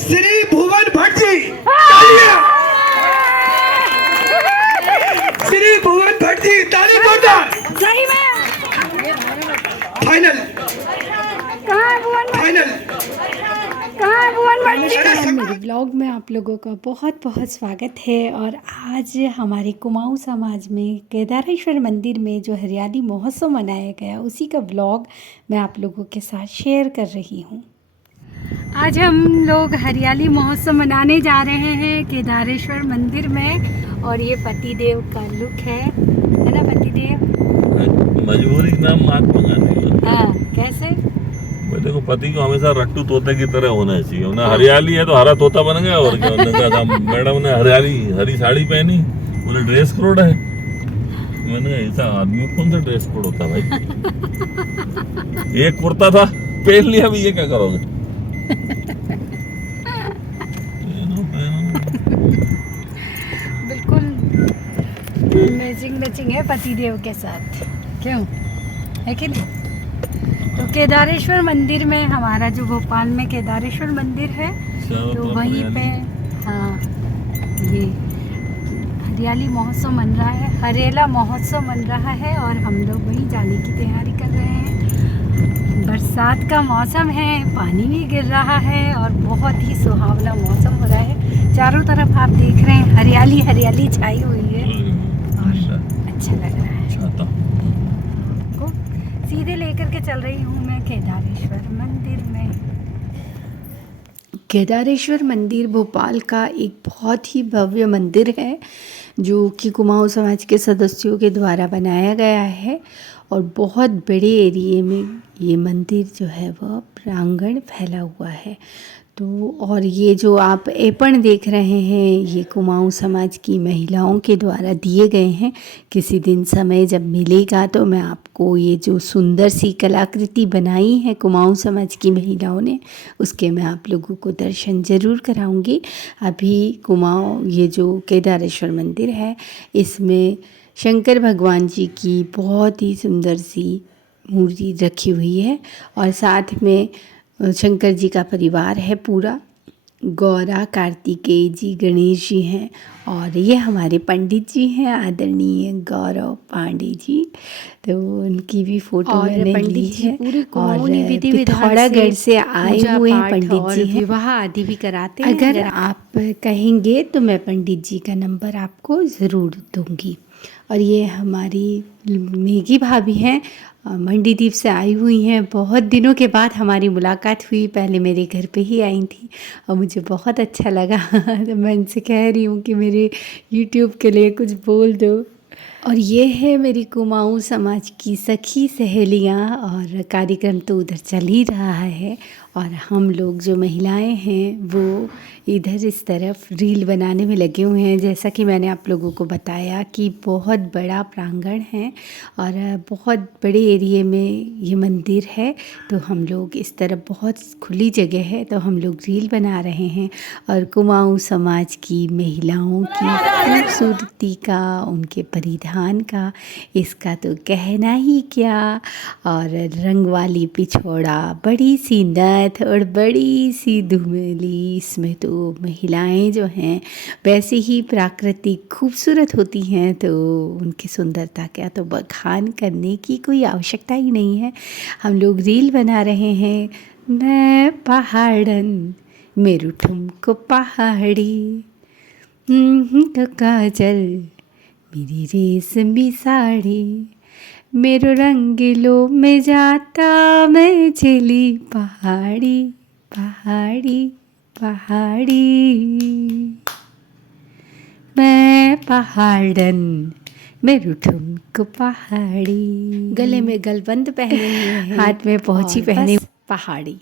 श्री भुवन भट्ट जी, तालियां। श्री भुवन भट्ट जी, ताली जोरदार। सही में फाइनल कहाँ है भुवन फाइनल। कहाँ है भुवन भट्ट जी? नमस्कार। मेरे ब्लॉग में आप लोगों का बहुत बहुत स्वागत है। और आज हमारे कुमाऊं समाज में केदारेश्वर मंदिर में जो हरियाली महोत्सव मनाया गया, उसी का ब्लॉग मैं आप लोगों के साथ शेयर कर रही हूँ। आज हम लोग हरियाली महोत्सव मनाने जा रहे हैं केदारेश्वर मंदिर में। और ये पतिदेव का लुक है ना पतिदेव? मजबूरी के नाम मात मंगाने। हाँ, कैसे? देखो, पति को हमेशा रट्टू तोते की तरह होना चाहिए। उन्हें हरियाली है तो हरा तोता बन गया। और क्या उन्होंने कहा, मैडम ने हरी साड़ी पहनी, उन्हें ड्रेस कोड है। मैंने कहा, ऐसा आदमी को कौन सा ड्रेस कोड होता भाई? एक कुर्ता था, पहन लिया, अभी ये क्या करोगे? बिल्कुल मैचिंग है पतिदेव के साथ, क्यों है कि नहीं? तो केदारेश्वर मंदिर में, हमारा जो भोपाल में केदारेश्वर मंदिर है, तो वहीं पे हाँ ये हरियाली महोत्सव मन रहा है, हरेला महोत्सव मन रहा है। और हम लोग वहीं जाने की तैयारी कर रहे हैं। बरसात का मौसम है, पानी भी गिर रहा है और बहुत ही सुहावना मौसम हो रहा है। चारों तरफ आप देख रहे हैं हरियाली हरियाली छाई हुई है और अच्छा लग रहा है। को सीधे लेकर के चल रही हूँ मैं केदारेश्वर मंदिर में। केदारेश्वर मंदिर भोपाल का एक बहुत ही भव्य मंदिर है, जो कि कुमाऊं समाज के सदस्यों के द्वारा बनाया गया है। और बहुत बड़े एरिए में ये मंदिर जो है वह प्रांगण फैला हुआ है। तो और ये जो आप ऐपण देख रहे हैं, ये कुमाऊं समाज की महिलाओं के द्वारा दिए गए हैं। किसी दिन समय जब मिलेगा तो मैं आपको ये जो सुंदर सी कलाकृति बनाई है कुमाऊं समाज की महिलाओं ने, उसके मैं आप लोगों को दर्शन ज़रूर कराऊंगी। अभी कुमाऊं, ये जो केदारेश्वर मंदिर है, इसमें शंकर भगवान जी की बहुत ही सुंदर सी मूर्ति रखी हुई है। और साथ में शंकर जी का परिवार है पूरा, गौरा, कार्तिकेय जी, गणेश जी हैं। और ये हमारे पंडित जी हैं, आदरणीय गौरव पांडे जी। तो उनकी भी फोटो मैंने ली है। और पिथौरागढ़ से आए हुए पंडित जी हैं, विवाह आदि भी कराते हैं। अगर आप कहेंगे तो मैं पंडित जी का नंबर आपको ज़रूर दूंगी। और ये हमारी मेघी भाभी हैं, मंडीदीप से आई हुई हैं। बहुत दिनों के बाद हमारी मुलाकात हुई, पहले मेरे घर पे ही आई थी और मुझे बहुत अच्छा लगा। तो मैं इनसे कह रही हूँ कि मेरे YouTube के लिए कुछ बोल दो। और ये है मेरी कुमाऊं समाज की सखी सहेलियाँ, और कार्यक्रम तो उधर चल ही रहा है। और हम लोग जो महिलाएं हैं वो इधर इस तरफ रील बनाने में लगे हुए हैं। जैसा कि मैंने आप लोगों को बताया कि बहुत बड़ा प्रांगण है और बहुत बड़े एरिए में ये मंदिर है। तो हम लोग इस तरफ, बहुत खुली जगह है, तो हम लोग रील बना रहे हैं। और कुमाऊं समाज की महिलाओं की खूबसूरती का, उनके परिधान का, इसका तो कहना ही क्या। और रंग वाली पिछोड़ा, बड़ी सी नथ और बड़ी सी धुमेली, इसमें तो महिलाएं जो हैं वैसे ही प्राकृतिक खूबसूरत होती हैं। तो उनकी सुंदरता क्या तो बखान करने की कोई आवश्यकता ही नहीं है। हम लोग रील बना रहे हैं। मैं पहाड़न मेरू ठुमको पहाड़ी, तो काजल मेरी रेशमी साड़ी, मेरो रंगीलो में जाता मैं चली पहाड़ी पहाड़ी पहाड़ी। मैं पहाड़न मेरू ठुमको पहाड़ी। गले में गलबंद पहने हुए हैं, हाथ में पहुंची पहने पहाड़ी।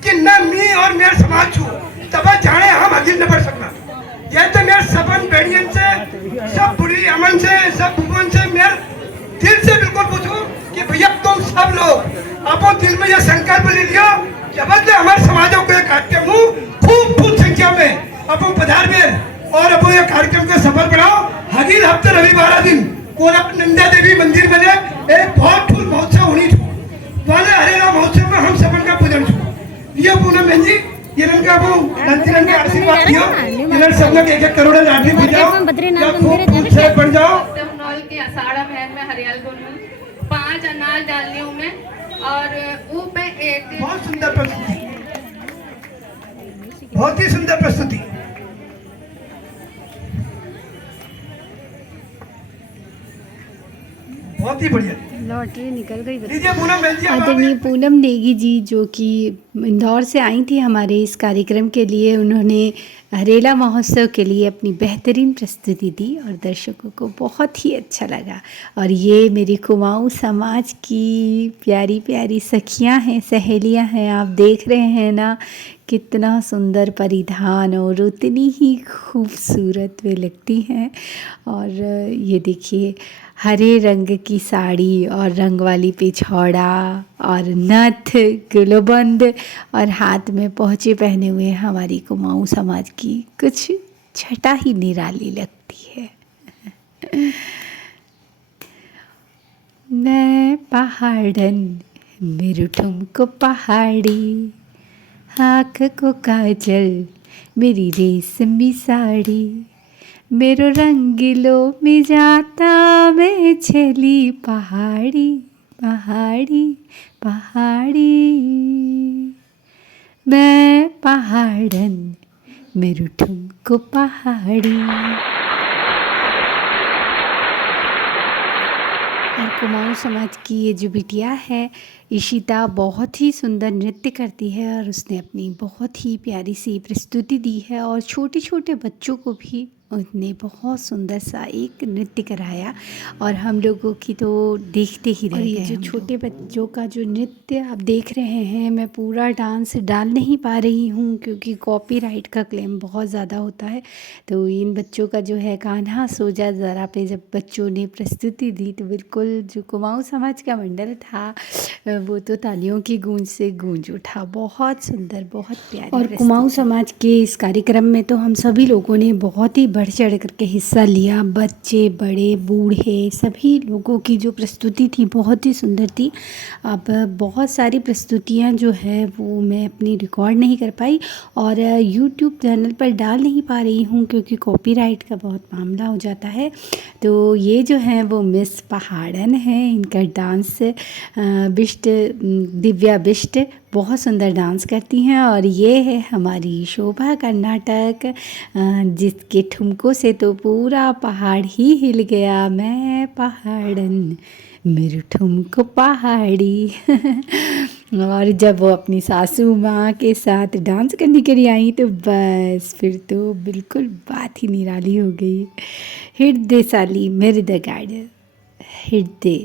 कि न मी और मेरे समाज छू तब जाने हम हजीर न पड़ सकना। ये तो मेरे सपन भुवन से मैं दिल से बिल्कुल पूछूं कि भैया तुम सब लोग अपन दिल में यह संकल्प ले लिया कि अब हमारे समाजों को एक कार्यक्रम खूब संख्या में अपन पधार में और अपन यह कार्यक्रम को सफल बनाओ। हर हफ्ते रविवार दिन कोला नंदा देवी मंदिर में एक बहुत ठूल महोत्सव होनी छो वाले हरेला महोत्सव में हम सबन का पूजन छो ये पूनम बहन जी ये रंग का वो नंतिरन के आशीर्वाद दियो इधर सब लोग 1-1 करोड़ लाडली हो जाओ खूब से बन जाओ। नॉल के अषाढ़ा महल में हरियाल गोल 5 अनाज डालने हूँ मैं और वो पे एक बहुत सुंदर प्रस्तुति बहुत ही सुंदर प्रस्तुति बहुत ही बढ़िया लॉटरी निकल गई। लीजिए पूनम बहन जी आदरणीय पूनम नेगी जी जो कि इंदौर से आई थी हमारे इस कार्यक्रम के लिए, उन्होंने हरेला महोत्सव के लिए अपनी बेहतरीन प्रस्तुति दी और दर्शकों को बहुत ही अच्छा लगा। और ये मेरी कुमाऊँ समाज की प्यारी प्यारी सखियां हैं, सहेलियां हैं। आप देख रहे हैं ना कितना सुंदर परिधान और उतनी ही खूबसूरत वे लगती हैं। और ये देखिए हरे रंग की साड़ी और रंग वाली पिछौड़ा और नथ गुलबंद और हाथ में पहुँचे पहने हुए हमारी कुमाऊँ समाज की कुछ छटा ही निराली लगती है। मैं पहाड़न मेरू ठुमको पहाड़ी, आँख को काजल मेरी रेशमी साड़ी, मेरो रंगीलो में जाता मैं चली पहाड़ी पहाड़ी पहाड़ी, मैं पहाड़न मेरू ठुमको पहाड़ी। और कुमाऊँ समाज की ये जो बिटिया है इशिता बहुत ही सुंदर नृत्य करती है और उसने अपनी बहुत ही प्यारी सी प्रस्तुति दी है और छोटे छोटे बच्चों को भी उसने बहुत सुंदर सा एक नृत्य कराया और हम लोगों की तो देखते ही रह गए। जो छोटे बच्चों का जो नृत्य आप देख रहे हैं, मैं पूरा डांस डाल नहीं पा रही हूँ क्योंकि कॉपीराइट का क्लेम बहुत ज़्यादा होता है। तो इन बच्चों का जो है कान्हा सो जा ज़रा पे जब बच्चों ने प्रस्तुति दी तो बिल्कुल जो कुमाऊँ समाज का मंडल था वो तो तालियों की गूंज से गूंज उठा। बहुत सुंदर, बहुत प्यारी। और कुमाऊँ समाज के इस कार्यक्रम में तो हम सभी लोगों ने बहुत ही बढ़ चढ़ करके हिस्सा लिया। बच्चे, बड़े, बूढ़े सभी लोगों की जो प्रस्तुति थी बहुत ही सुंदर थी। अब बहुत सारी प्रस्तुतियां जो है वो मैं अपनी रिकॉर्ड नहीं कर पाई और यूट्यूब चैनल पर डाल नहीं पा रही हूँ क्योंकि कॉपीराइट का बहुत मामला हो जाता है। तो ये जो है वो मिस पहाड़न है, इनका डांस बिष्ट, दिव्या बिष्ट बहुत सुंदर डांस करती हैं। और ये है हमारी शोभा कर्नाटक जिसके ठुमकों से तो पूरा पहाड़ ही हिल गया। मैं पहाड़न मेरे ठुमको पहाड़ी। और जब वो अपनी सासू माँ के साथ डांस करने के लिए आई तो बस फिर तो बिल्कुल बात ही निराली हो गई। हृदय साली मृदगाड़, हृदय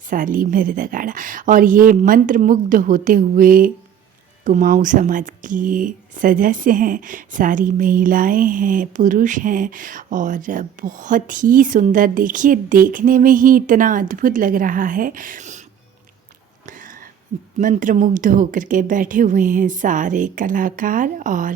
साली मृदगाड़ा। और ये मंत्र मुग्ध होते हुए कुमाऊँ समाज की सदस्य हैं, सारी महिलाएं हैं, पुरुष हैं और बहुत ही सुंदर, देखिए देखने में ही इतना अद्भुत लग रहा है। मंत्रमुग्ध होकर के बैठे हुए हैं सारे कलाकार और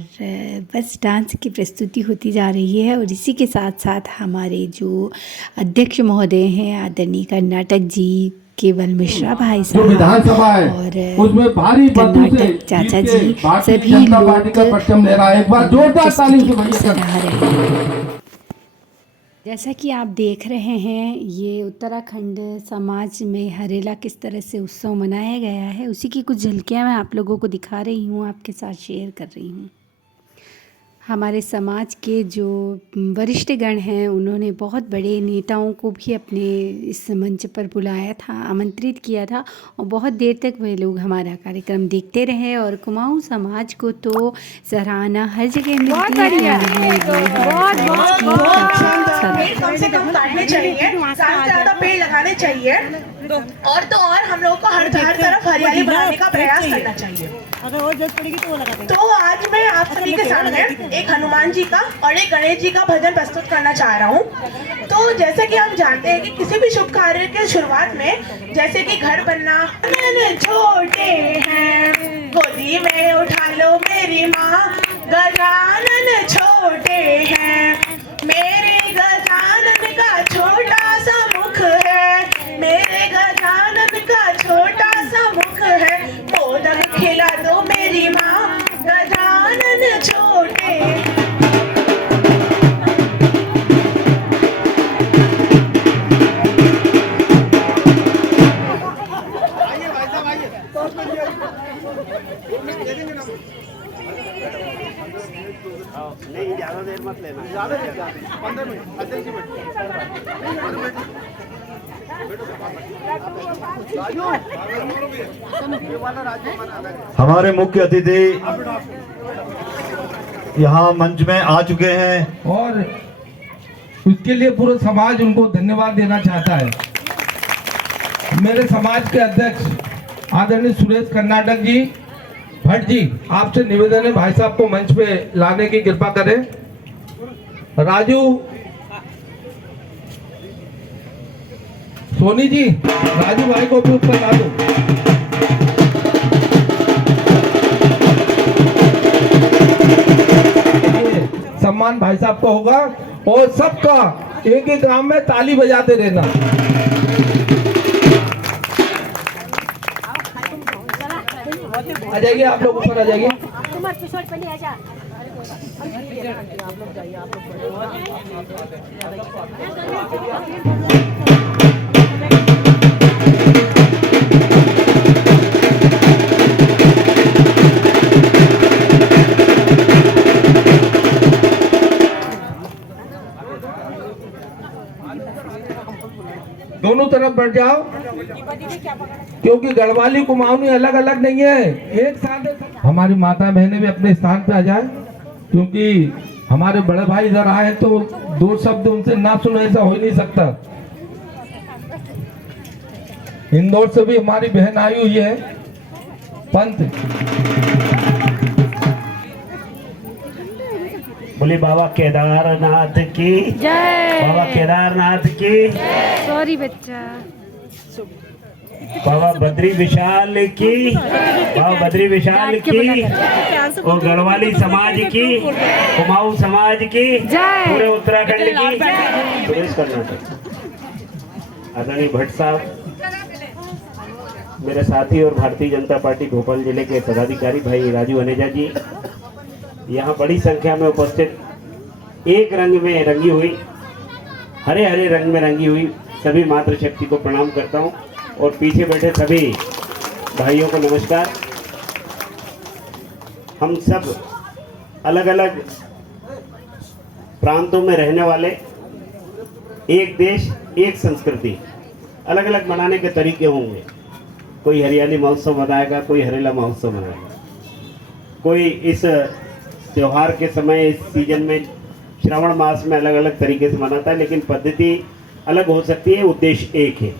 बस डांस की प्रस्तुति होती जा रही है। और इसी के साथ साथ हमारे जो अध्यक्ष महोदय हैं आदरणीय कर्नाटक जी केवल मिश्रा भाई साहब विधानसभा है और उसमें भारी कर्नाटक चाचा जी सभी लोग परचम ले रहा है। एक बार जोरदार ताली से सराह रहे हैं। जैसा कि आप देख रहे हैं ये उत्तराखंड समाज में हरेला किस तरह से उत्सव मनाया गया है उसी की कुछ झलकियां मैं आप लोगों को दिखा रही हूँ, आपके साथ शेयर कर रही हूँ। हमारे समाज के जो वरिष्ठ गण हैं उन्होंने बहुत बड़े नेताओं को भी अपने इस मंच पर बुलाया था, आमंत्रित किया था और बहुत देर तक वे लोग हमारा कार्यक्रम देखते रहे। और कुमाऊँ समाज को तो सराहना हर जगह मिलती है। कम से कम काटने चाहिए, ज़्यादा से ज़्यादा पेड़ लगाने चाहिए। और तो और हम लोगों को हर तरफ हरियाली बनाने का प्रयास करना चाहिए। तो आज मैं आप सभी के सामने एक हनुमान जी का और एक गणेश जी का भजन प्रस्तुत करना चाह रहा हूँ। तो जैसे कि हम जानते हैं कि किसी भी शुभ कार्य के शुरुआत में, जैसे कि घर बनना, छोटे हैं गोदी में उठा लो मेरी माँ, गजानन छोटे हैं, मेरे गजानन का छोटा सा मुख है, मेरे गजानन का छोटा सा मुख है, मोदक खिला दो मेरी माँ, गजानन छोटे। नहीं ज्यादा देर मत लेना, ज्यादा 15 मिनट 10 मिनट। हमारे मुख्य अतिथि यहाँ मंच में आ चुके हैं और उसके लिए पूरा समाज उनको धन्यवाद देना चाहता है। मेरे समाज के अध्यक्ष आदरणीय सुरेश कर्नाटक जी भट्ट जी, आपसे निवेदन है भाई साहब को मंच पे लाने की कृपा करें। राजू सोनी जी, राजू भाई को भी ऊपर ला दो। सम्मान भाई साहब का होगा और सबका एक एक ग्राम में ताली बजाते रहना। आ जाइए आप लोग, ऊपर आ जाइए। दोनों तरफ बढ़ जाओ, क्योंकि गढ़वाली कुमाऊनी अलग अलग नहीं है, एक साथ। हमारी माता बहनें भी अपने स्थान पे आ जाए, क्योंकि हमारे बड़े भाई इधर आए तो दो शब्द उनसे ना सुनो ऐसा हो ही नहीं सकता। इंदौर से भी हमारी बहन आई हुई है, पंत। बोले बाबा केदारनाथ की जय, बाबा केदारनाथ की, सॉरी बच्चा, बाबा बद्री विशाल की, बाबा बद्री विशाल की, और गढ़वाली समाज की, कुमाऊं समाज की, पूरे उत्तराखंड की। सुरेश कर्नाटक आदरणीय भट्ट साहब, मेरे साथी और भारतीय जनता पार्टी भोपाल जिले के पदाधिकारी भाई राजू अनेजा जी, यहाँ बड़ी संख्या में उपस्थित एक रंग में रंगी हुई, हरे हरे रंग में रंगी हुई सभी मातृशक्ति को प्रणाम करता हूँ, और पीछे बैठे सभी भाइयों को नमस्कार। हम सब अलग अलग प्रांतों में रहने वाले, एक देश एक संस्कृति, अलग अलग मनाने के तरीके होंगे। कोई हरियाली महोत्सव मनाएगा, कोई हरेला महोत्सव मनाएगा, कोई इस त्योहार के समय, इस सीजन में, श्रावण मास में अलग अलग तरीके से मनाता है, लेकिन पद्धति अलग हो सकती है, उद्देश्य एक है।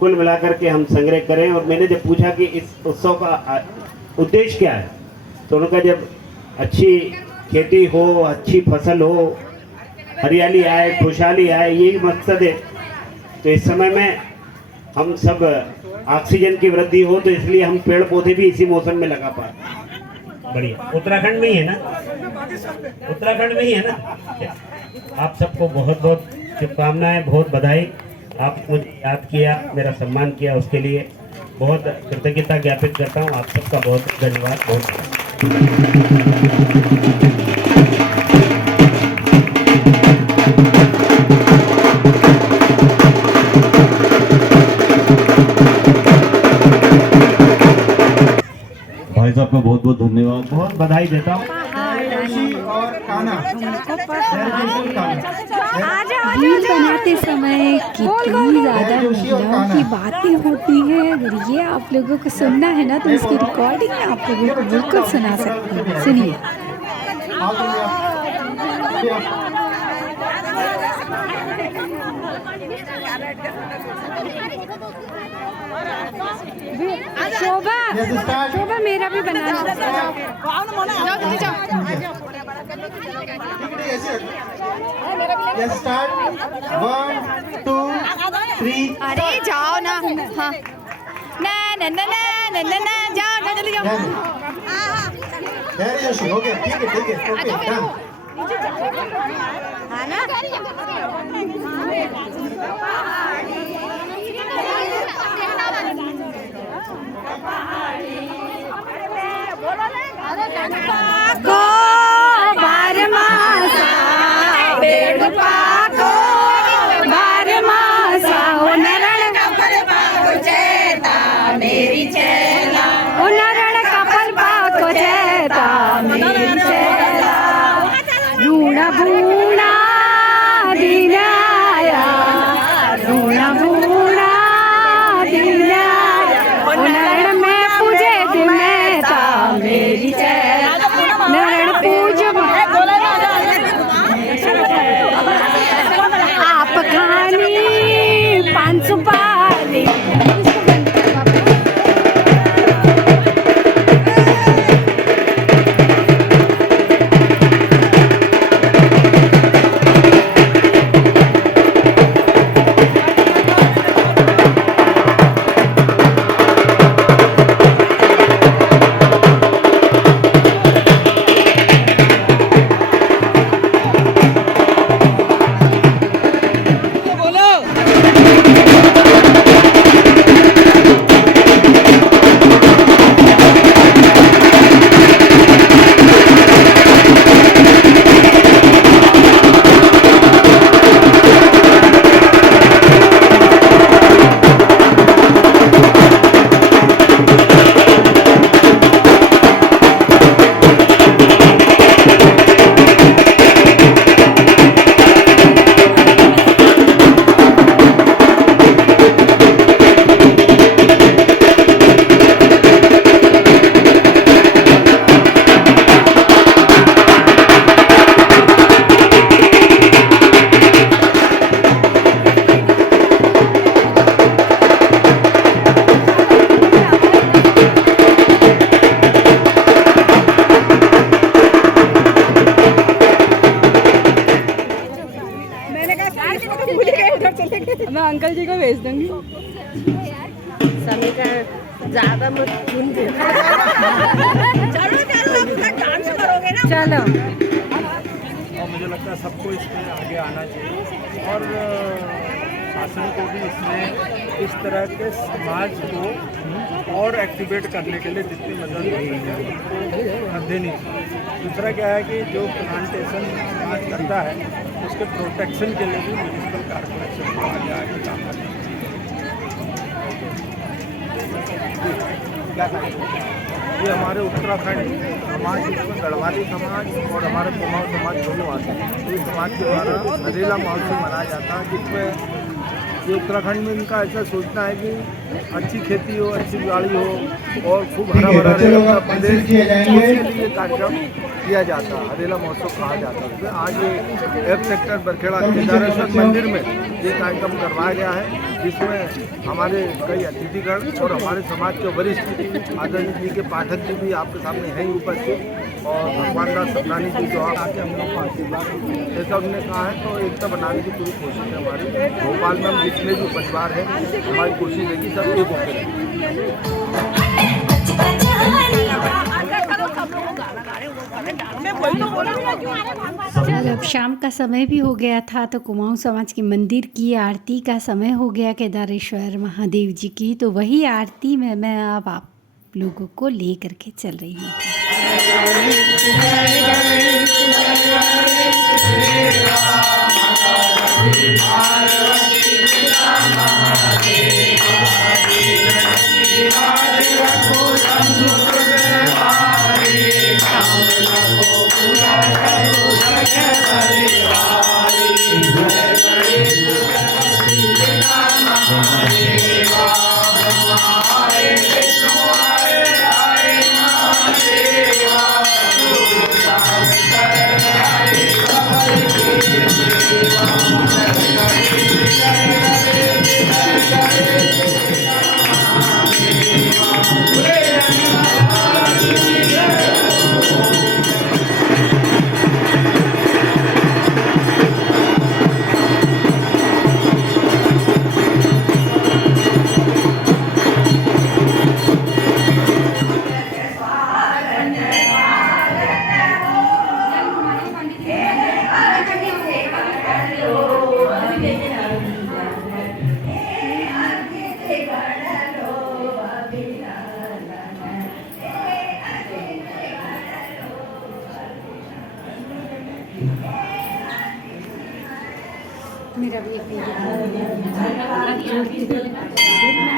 कुल मिलाकर के हम संग्रह करें। और मैंने जब पूछा कि इस उत्सव का उद्देश्य क्या है, तो उनका जब अच्छी खेती हो, अच्छी फसल हो, हरियाली आए, खुशहाली आए, यही मकसद है। तो इस समय में हम सब ऑक्सीजन की वृद्धि हो, तो इसलिए हम पेड़ पौधे भी इसी मौसम में लगा पाते। बढ़िया, उत्तराखंड में ही है ना, उत्तराखंड में ही है ना। आप सबको बहुत बहुत शुभकामनाएं, बहुत बधाई। आप मुझे याद किया, मेरा सम्मान किया, उसके लिए बहुत कृतज्ञता ज्ञापित करता हूँ। आप सबका बहुत धन्यवाद। बहुत भाई साहब का बहुत बहुत धन्यवाद, बहुत बधाई देता हूँ। रील बनाते समय कितनी ज़्यादा महिलाओं की बातें होती हैं। अगर ये आप लोगों को सुनना है ना, तो इसकी रिकॉर्डिंग मैं आप लोगों को बिल्कुल सुना सकती हूँ। सुनिए। शोभा शोभा मेरा भी बना Yes, start. 1, 2, 3. अरे जाओ ना, हाँ ना ना ना ना ना ना जाओ ना, जल्दी जाओ। Very Yoshi. Okay, ठीक है, okay, done. हाँ ना, को बारमासा पेड़ पाको बारमासा ओ नरण कपल पाको चेता मेरी चेला ओ नरण कपल पाको चेता मेरी चेला रूणा भूणा दिनाया रूणा भूणा दिनाया ओ नरण में पूजे दिमेता मेरी चेला नरण पूज आप खानी 500 पाली मैं अंकल जी को भेज दूंगी। समीका ज्यादा मत सुन दे। चलो और मुझे लगता है सबको इसमें आगे आना चाहिए और शासन को भी इसमें इस तरह के समाज को और एक्टिवेट करने के लिए जितनी मदद हो सके उनको देनी चाहिए। दूसरा क्या है कि जो प्लांटेशन समाज करता है उसके प्रोटेक्शन के लिए भी म्यूनिसिपल कॉर्पोरेशन को आगे आगे काम करना चाहिए। ये हमारे उत्तराखंड समाज जिसमें गढ़वाली समाज और हमारे कुमाऊं समाज दोनों आते हैं। इस समाज के द्वारा हरेला महोत्सव मनाया जाता है जिसमें ये उत्तराखंड में इनका ऐसा सोचना है कि अच्छी खेती हो, अच्छी दिवाली हो और खूब हरा भरा रहे प्रदेश के लिए कार्यक्रम किया जाता है। हरेला महोत्सव कहा जाता है। उसमें आज एफ सेक्टर बरखेड़ा केदारेश्वर मंदिर में ये कार्यक्रम करवाया गया है जिसमें हमारे कई अतिथिगण और हमारे समाज के वरिष्ठ आदरणीय जी के पाठक जी भी आपके सामने हैं उपस्थित और भगवान दास सतनानी जी जो आके हम लोग को आशीर्वाद जैसा उन्होंने कहा है तो एकता बनाने की पूरी कोशिश है हमारी। भोपाल में हम जितने भी परिवार हैं हमारी कोशिश है कि सब एक होकर जब शाम का समय भी हो गया था तो कुमाऊं समाज के मंदिर की आरती का समय हो गया केदारेश्वर महादेव जी की। तो वही आरती में मैं अब आप लोगों को ले करके चल रही हूँ।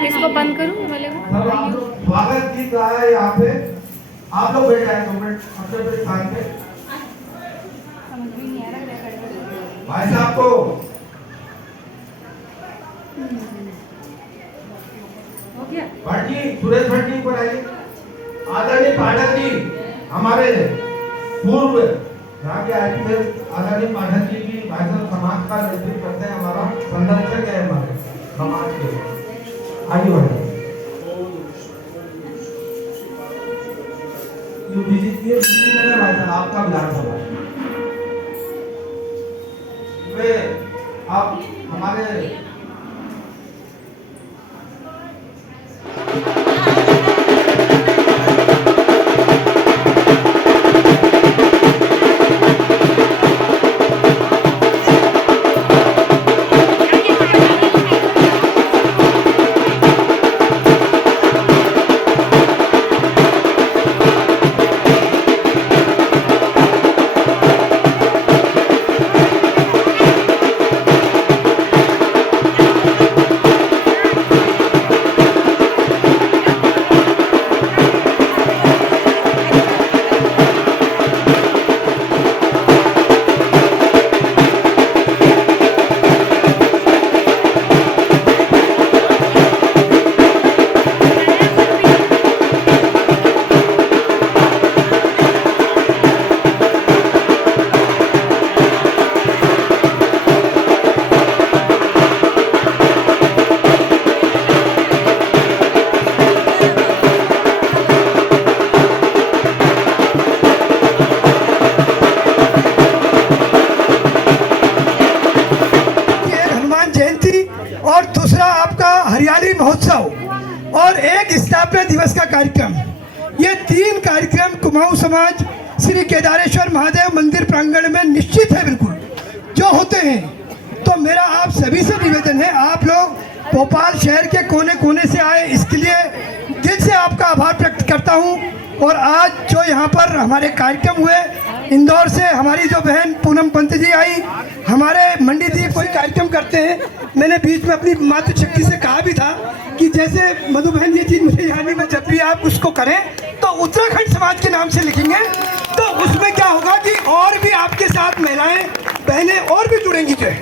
इसको बंद करूँ वाले को? सब आप लोग स्वागत गीत गाया है यहाँ पे। आप लोग बैठ जाए 2 मिनट अपने स्थान पे। भाई साहब को भट्ट जी, सुरेश भट्ट जी ऊपर आइए। आदरणीय पाठक जी, हमारे पूर्व यहाँ के आईपीएस आदरणीय पाठक जी भी भाई साहब समाज का नेतृत्व करते हैं, हमारा संरक्षक है हमारे समाज के। आगे बढ़े भाई साहब आपका विधानसभा आप हमारे हरियाली महोत्सव और एक स्थापना दिवस का कार्यक्रम, ये 3 कार्यक्रम कुमाऊं समाज श्री केदारेश्वर महादेव मंदिर प्रांगण में निश्चित है बिल्कुल जो होते हैं। तो मेरा आप सभी से निवेदन है, आप लोग भोपाल शहर के कोने कोने से आए, इसके लिए दिल से आपका आभार व्यक्त करता हूँ। और आज जो यहाँ पर हमारे कार्यक्रम हुए, इंदौर से हमारी जो बहन पूनम पंत जी आई, हमारे मंडी जी कोई कार्यक्रम करते हैं, मैंने बीच में अपनी मातृशक्ति से कहा भी था कि जैसे मधु बहन ये चीज़ मुझे यानी में जब भी आप उसको करें तो उत्तराखंड समाज के नाम से लिखेंगे, तो उसमें क्या होगा कि और भी आपके साथ महिलाएं बहनें और भी जुड़ेंगी। जो है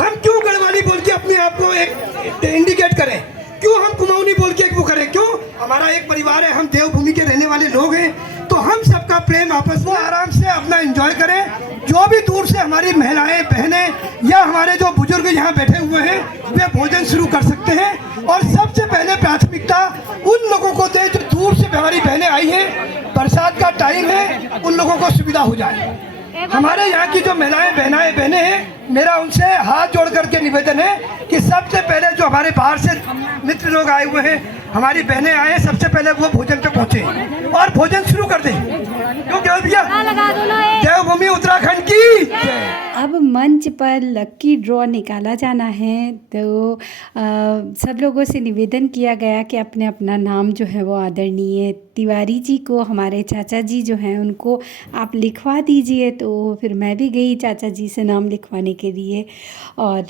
हम क्यों गढ़वाली बोल के अपने आप को एक इंडिकेट करें, क्यों हम कुमाऊनी बोल के एक वो करें, क्यों हमारा एक परिवार है, हम देवभूमि के रहने वाले लोग हैं, तो हम सबका प्रेम आपस में आराम से अपना एंजॉय करें। जो भी दूर से हमारी महिलाएं बहनें या हमारे जो बुजुर्ग यहाँ बैठे हुए हैं वे भोजन शुरू कर सकते हैं। और सबसे पहले प्राथमिकता उन लोगों को दें जो दूर से हमारी बहनें आई हैं, बरसात का टाइम है, उन लोगों को सुविधा हो जाए। हमारे यहाँ की जो महिलाएं बहनें हैं, मेरा उनसे हाथ जोड़ करके निवेदन है कि सबसे पहले जो हमारे बाहर से मित्र लोग आए हुए हैं, हमारी बहनें आए हैं, सबसे पहले वो भोजन पे पहुंचे और भोजन शुरू कर दें। क्यों केवल भैया, देवभूमि उत्तराखंड की। अब मंच पर लकी ड्रॉ निकाला जाना है, तो सब लोगों से निवेदन किया गया कि अपने अपना नाम जो है वो आदरणीय तिवारी जी को, हमारे चाचा जी जो हैं उनको आप लिखवा दीजिए। तो फिर मैं भी गई चाचा जी से नाम लिखवाने के लिए, और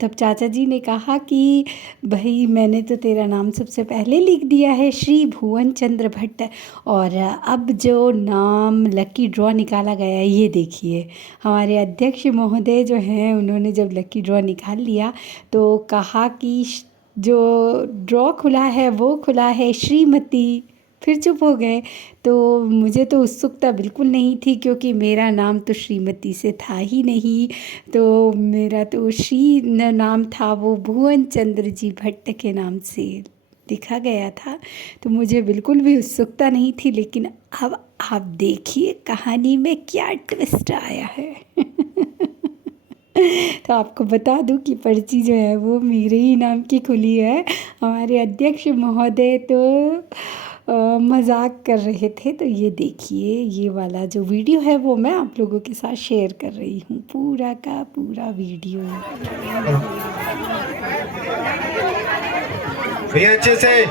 तब चाचा जी ने कहा कि भाई मैंने तो तेरा नाम सबसे पहले लिख दिया है, श्री भुवन चंद्र भट्ट। और अब जो नाम लकी ड्रॉ निकाला गया ये देखिए, हमारे अध्यक्ष महोदय जो हैं उन्होंने जब लकी ड्रॉ निकाल लिया तो कहा कि जो ड्रॉ खुला है वो खुला है श्रीमती। फिर चुप हो गए। तो मुझे तो उत्सुकता बिल्कुल नहीं थी, क्योंकि मेरा नाम तो श्रीमती से था ही नहीं, तो मेरा तो श्री नाम था वो भुवन चंद्र जी भट्ट के नाम से लिखा गया था। तो मुझे बिल्कुल भी उत्सुकता नहीं थी, लेकिन अब आप देखिए कहानी में क्या ट्विस्ट आया है। तो आपको बता दूं कि पर्ची जो है वो मेरे ही नाम की खुली है। हमारे अध्यक्ष महोदय तो मजाक कर रहे थे। तो ये देखिए, ये वाला जो वीडियो है वो मैं आप लोगों के साथ शेयर कर रही हूँ, पूरा का पूरा वीडियो। भैया अच्छे से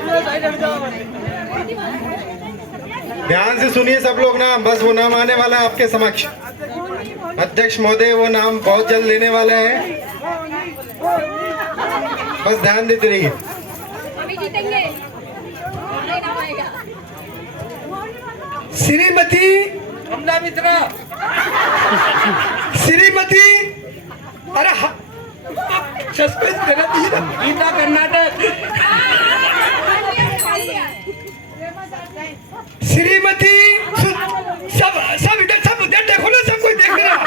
ध्यान से सुनिए सब लोग ना, बस वो नाम आने वाला है आपके समक्ष। अध्यक्ष महोदय वो नाम बहुत जल्द लेने वाले हैं। बस ध्यान देते रहिए। श्रीमती हमला मित्र श्रीमती अरे सस्पेंस करना चाहिए। गीता कर्नाटक श्रीमती सब इधर देखो ना, सब कोई देख रहा।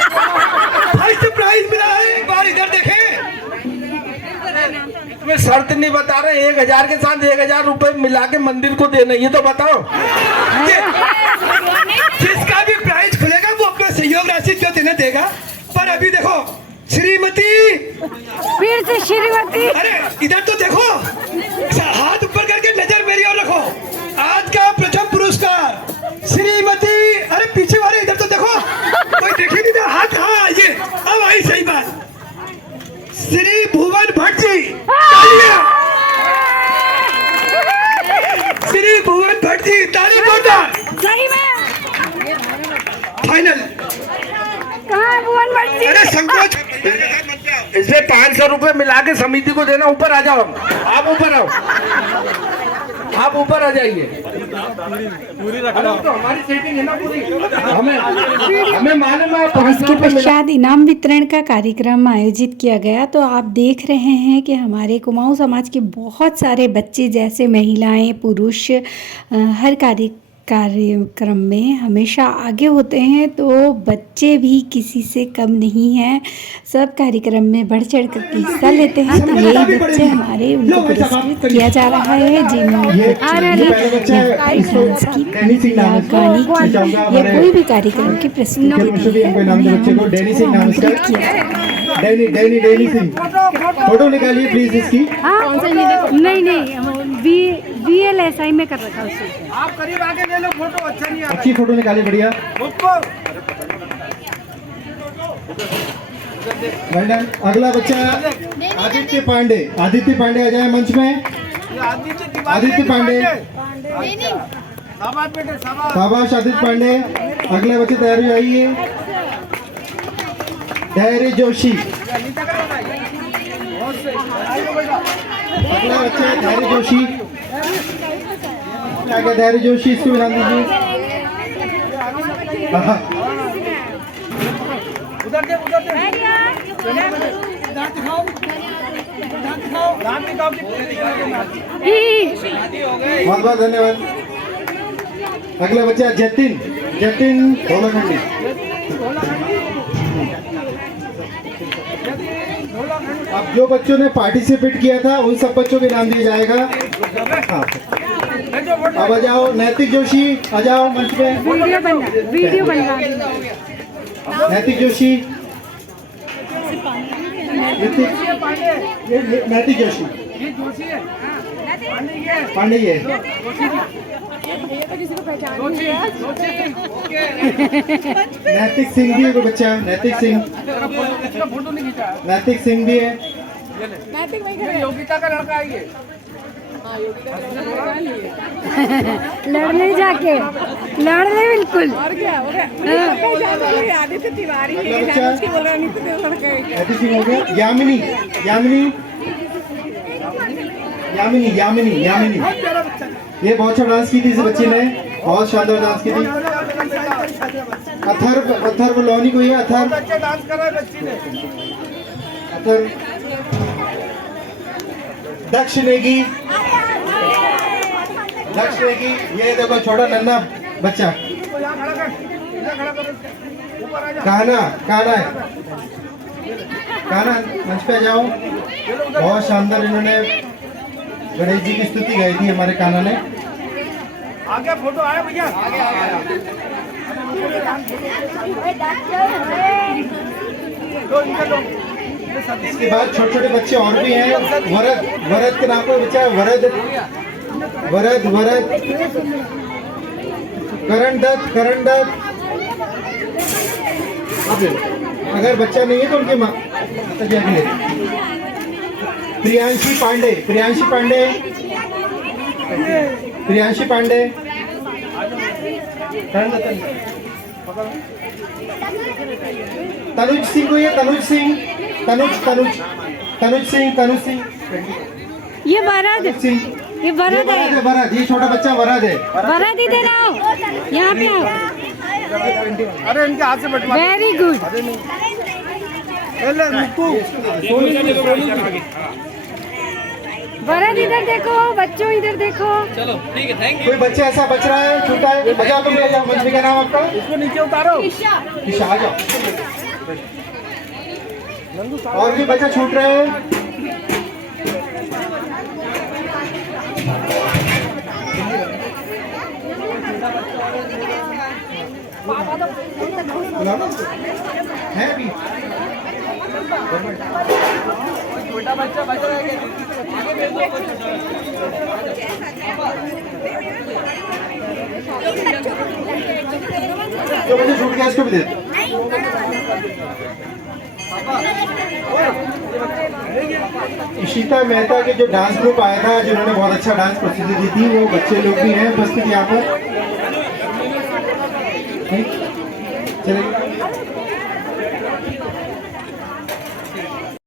फर्स्ट प्राइज मिला है, एक बार इधर देखें। मैं शर्त नहीं बता रहे, 1000 के साथ 1000 रुपए मिला के मंदिर को देना, ये तो बताओ। जिसका भी प्राइज खुलेगा वो अपना सहयोग राशि जो देने देगा। पर अभी देखो श्रीमती, फिर से श्रीमती। अरे इधर तो देखो, हाथ ऊपर करके नजर मेरी ओर रखो। आज का प्रथम पुरस्कार श्रीमती, अरे पीछे वाले इधर तो देखो, कोई देखे नहीं था हाथ। हाँ ये अब आई सही बात, श्री भुवन भट्ट जी। श्री भुवन भट्ट जी, ताली जोरदार। सही में फाइनल कहाँ है भुवन भट्ट जी? अरे संकोच, इसमें 500 रुपए मिला के समिति को देना। ऊपर आ जाओ, आप ऊपर आओ, आप ऊपर आ जाइए। तो हमारी सेटिंग है ना पूरी, हमें मालूम है। इसके पश्चात इनाम वितरण का कार्यक्रम आयोजित किया गया। तो आप देख रहे हैं कि हमारे कुमाऊं समाज के बहुत सारे बच्चे, जैसे महिलाएं, पुरुष, हर कार्यक्रम में हमेशा आगे होते हैं। तो बच्चे भी किसी से कम नहीं हैं, सब कार्यक्रम में बढ़ चढ़ कर हिस्सा लेते हैं। तो यही बच्चे हमारे, उनको पुरस्कृत किया जा रहा है जिन्होंने डांस की या गाने की या कोई भी कार्यक्रम की प्रस्तुति दी है। डैनी सिंह नाम इसका, डैनी सिंह। फोटो निकालिए प्लीज इसकी। नहीं VLSI में कर रखा उससे। आप करीब आके ले लो, फोटो अच्छा नहीं आ रहा। अच्छी फोटो निकालिए, बढ़िया। मैडम अगला बच्चा आदित्य पांडे। आदित्य पांडे आ जाए मंच में। आदित्य पांडे, शाबाश आदित्य पांडे। अगले बच्चे तैयार हो जाइए। धैर्य जोशी, अगला बच्चा धैर्य जोशी। आगे धैर्य जोशी, इसको मिला दीजिए। बहुत बहुत धन्यवाद। अगला बच्चा जतिन धोलाखंडी। अब जो बच्चों ने पार्टिसिपेट किया था उन सब बच्चों के नाम दिया जाएगा। हाँ। अब आ जाओ नैतिक जोशी, आ जाओ मंच पे। वीडियो बन रहा है। नैतिक जोशी, नैतिक जोशी पांडे ये। नैतिक सिंह भी है कोई बच्चा, नैतिक सिंह भी है। योगिता का लड़का है ये। लड़ने जाके लड़ने बिल्कुल। आदित्य तिवारी हो गया। यामिनी ये बहुत अच्छा डांस की थी इस बच्चे ने, बहुत शानदार डांस की थी। अथर्व लोनी को, ये अथर्व डांस कर रहा है बच्ची ने। अथर्व दक्ष नेगी, ये देखो छोटा नन्ना बच्चा। काना मंच पे जाओ। बहुत शानदार इन्होंने गणेश जी की स्तुति गाई थी हमारे काना ने। आगे फोटो आया भैया। इसके बाद छोटे छोटे बच्चे और भी हैं। वरद के नाम पर बच्चा है वरद। करण दत्त। अगर बच्चा नहीं है तो उनके माता जी आगे। प्रियांशी पांडे। तनुज सिंह को, ये तनुज तनुज सिंह ये वरद, ये वरद है। वरद, ये छोटा बच्चा वरद है। वरद इधर आओ, यहाँ पे आओ। अरे इनके हाथ से बटवा। Very good. वरद इधर देखो, बच्चों इधर देखो। कोई बच्चा ऐसा बच रहा है छोटा है, बजाओ तुम, बजाओ। मंजरी का नाम आपका? इसको नीचे उतारो। ईशा, आ जाओ। और भी बच्चा छूट रहे हैं। है अभी छोटा बच्चा बच रहा है। जो बच्चा छूट गया इसको भी दे दो। इशिता मेहता के जो डांस ग्रुप आया था, जिन्होंने बहुत अच्छा डांस प्रस्तुति दी थी, वो बच्चे लोग भी हैं उपस्थित यहाँ पर। चलिए